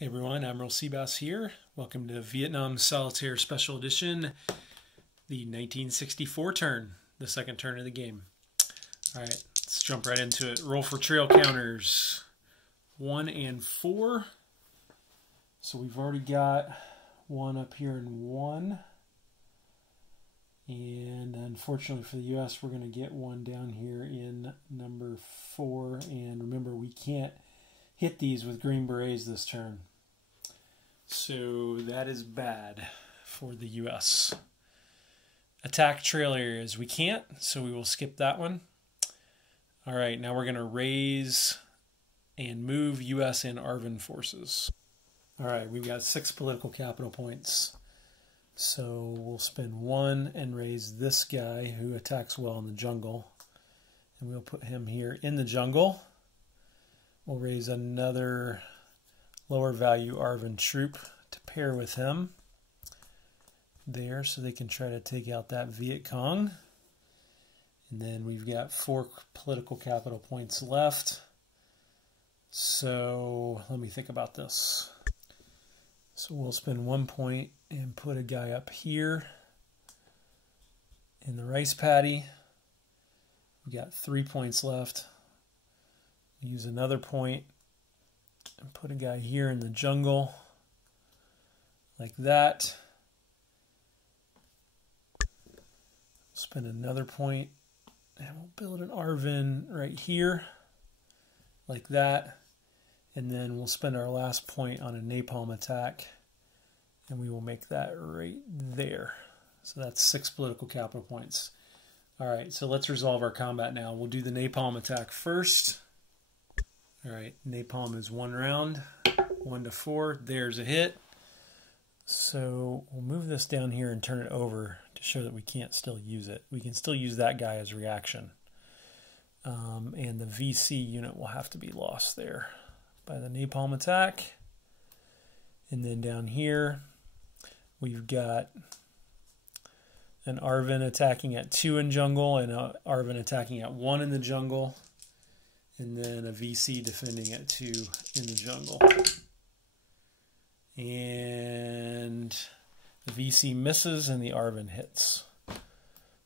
Hey everyone, Admiral Seabass here. Welcome to Vietnam Solitaire Special Edition, the 1964 turn, the second turn of the game. All right, let's jump right into it. Roll for trail counters, 1 and 4. So we've already got one up here in 1. And unfortunately for the US, we're going to get one down here in number 4. And remember, we can't hit these with green berets this turn. So that is bad for the US. Attack trail areas. We can't, so we will skip that one. All right, now we're going to raise and move US and ARVN forces. All right, we've got 6 political capital points. So we'll spend 1 and raise this guy who attacks well in the jungle. And we'll put him here in the jungle. We'll raise another lower value ARVN troop to pair with him there so they can try to take out that Viet Cong. And then we've got 4 political capital points left. So let me think about this. So we'll spend 1 point and put a guy up here in the rice paddy. We got 3 points left. Use another point and put a guy here in the jungle like that. Spend another point and we'll build an ARVN right here like that. And then we'll spend our last point on a napalm attack and we will make that right there. So that's 6 political capital points. All right, so let's resolve our combat now. We'll do the napalm attack first. All right, napalm is 1 round, 1 to 4. There's a hit. So we'll move this down here and turn it over to show that we can't still use it. We can still use that guy as reaction. And the VC unit will have to be lost there by the napalm attack. And then down here, we've got an ARVN attacking at 2 in jungle and an ARVN attacking at 1 in the jungle. And then a VC defending at 2 in the jungle. And the VC misses and the ARVN hits.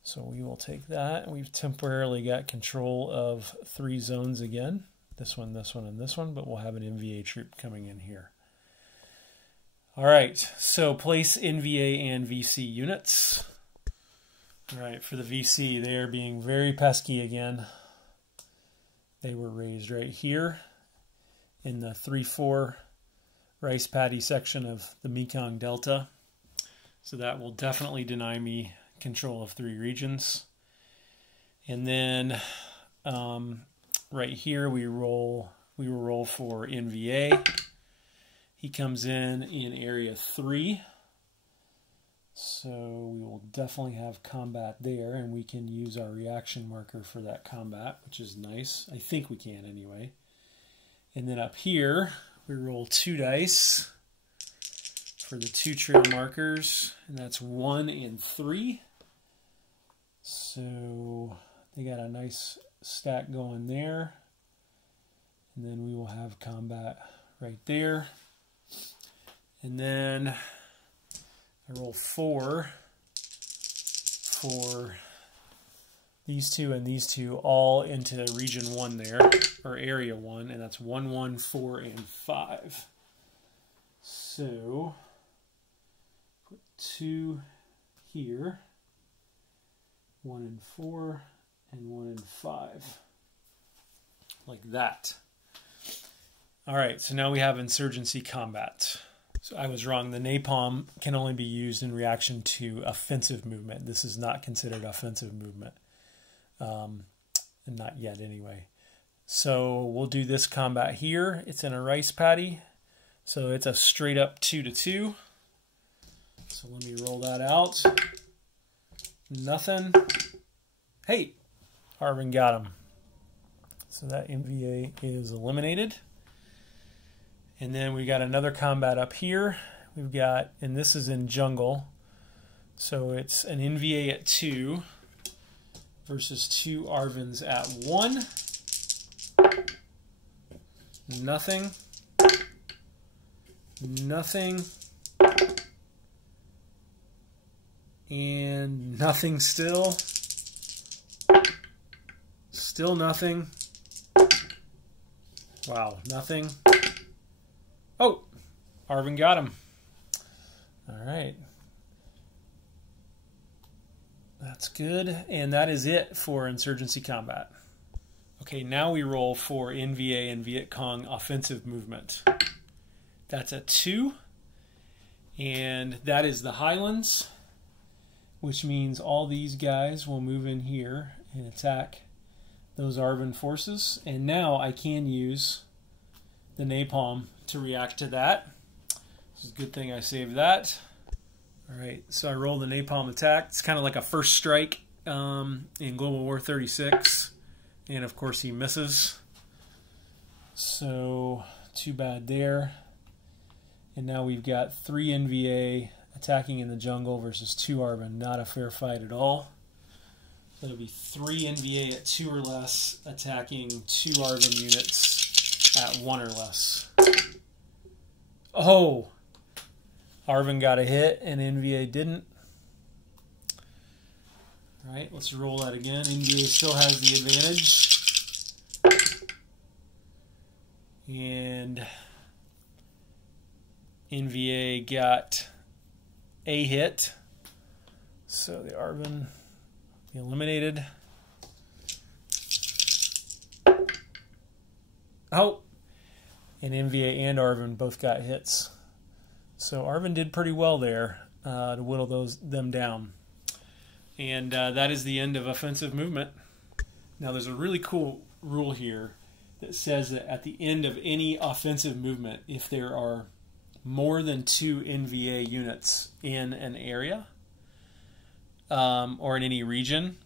So we will take that. We've temporarily got control of 3 zones again. This one, and this one, but we'll have an NVA troop coming in here. All right, so place NVA and VC units. All right, for the VC, they are being very pesky again. They were raised right here in the 3-4 rice paddy section of the Mekong Delta. So that will definitely deny me control of 3 regions. And then right here we will roll for NVA. He comes in area 3. So we will definitely have combat there, and we can use our reaction marker for that combat, which is nice. I think we can anyway. And then up here, we roll 2 dice for the 2 trail markers, and that's 1 and 3. So they got a nice stack going there. And then we will have combat right there. And then I roll 4 for these 2 and these 2 all into region 1 there, or area 1, and that's 1, 1, 4, and 5. So put 2 here, 1 and 4, and 1 and 5, like that. All right, so now we have insurgency combat. So I was wrong. The napalm can only be used in reaction to offensive movement. This is not considered offensive movement. Not yet anyway. So we'll do this combat here. It's in a rice paddy. So it's a straight up 2 to 2. So let me roll that out. Nothing. Hey, ARVN got him. So that NVA is eliminated. And then we got another combat up here. We've got, and this is in jungle. So it's an NVA at 2 versus 2 ARVNs at 1. Nothing. nothing. And nothing still. Still nothing. Wow, nothing. Oh, Arvin got him. All right. That's good. And that is it for Insurgency Combat. Okay, now we roll for NVA and Viet Cong offensive movement. That's a 2. And that is the Highlands, which means all these guys will move in here and attack those Arvin forces. And now I can use the napalm to react to that. This is a good thing I saved that. All right, so I roll the napalm attack. It's kind of like a first strike in Global War 36. And of course he misses. So too bad there. And now we've got 3 NVA attacking in the jungle versus 2 Arvin. Not a fair fight at all. So it'll be 3 NVA at 2 or less attacking 2 Arvin units at 1 or less. Oh! Arvin got a hit and NVA didn't. All right, let's roll that again. NVA still has the advantage. And NVA got a hit. So the Arvin be eliminated. Oh! And NVA and Arvin both got hits. So Arvin did pretty well there to whittle them down. And that is the end of offensive movement. Now there's a really cool rule here that says that at the end of any offensive movement, if there are more than 2 NVA units in an area or in any region,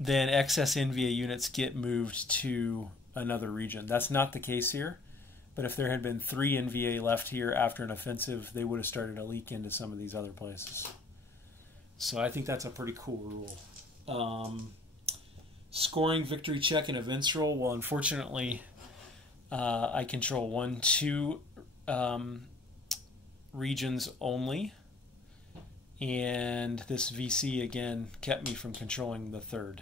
then excess NVA units get moved to another region. That's not the case here. But if there had been 3 NVA left here after an offensive, they would have started to leak into some of these other places. So I think that's a pretty cool rule. Scoring, victory check, and events roll. Well, unfortunately, I control 2 regions only. And this VC, again, kept me from controlling the 3rd.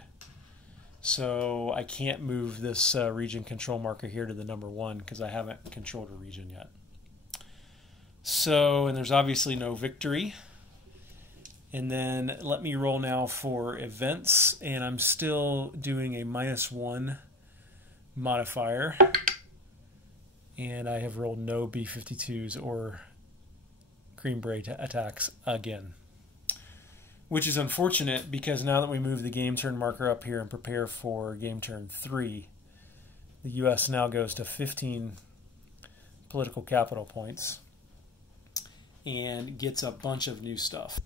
So I can't move this region control marker here to the number 1 because I haven't controlled a region yet. So, and there's obviously no victory. And then let me roll now for events, and I'm still doing a -1 modifier. And I have rolled no B-52s or Green Beret attacks again. Which is unfortunate because now that we move the game turn marker up here and prepare for game turn 3, the U.S. now goes to 15 political capital points and gets a bunch of new stuff,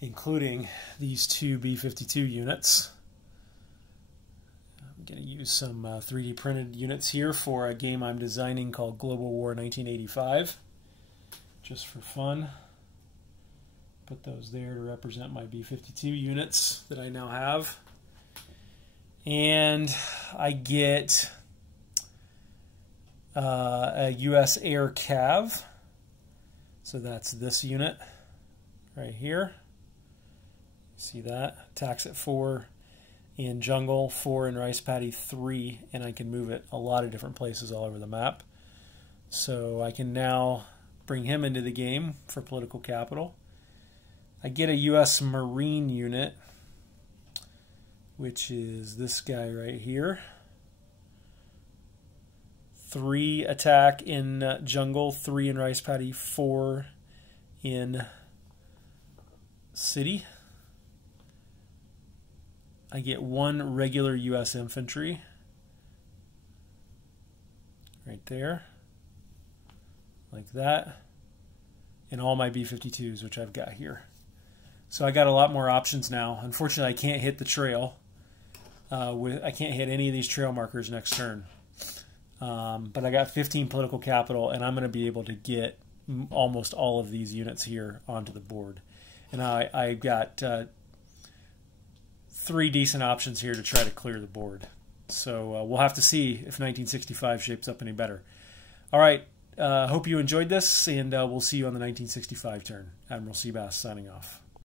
including these 2 B-52 units. I'm going to use some 3D printed units here for a game I'm designing called Global War 1985, just for fun. Put those there to represent my B-52 units that I now have. And I get a U.S. Air Cav. So that's this unit right here. See that? Attacks at 4 in jungle, 4 in rice paddy, 3, and I can move it a lot of different places all over the map. So I can now bring him into the game for political capital. I get a U.S. Marine unit, which is this guy right here. 3 attack in jungle, 3 in rice paddy, 4 in city. I get 1 regular U.S. infantry right there, like that, and all my B-52s, which I've got here. So I got a lot more options now. Unfortunately, I can't hit the trail. I can't hit any of these trail markers next turn. But I got 15 political capital, and I'm going to be able to get almost all of these units here onto the board. And I got 3 decent options here to try to clear the board. So we'll have to see if 1965 shapes up any better. All right, Hope you enjoyed this, and we'll see you on the 1965 turn. Admiral Seabass signing off.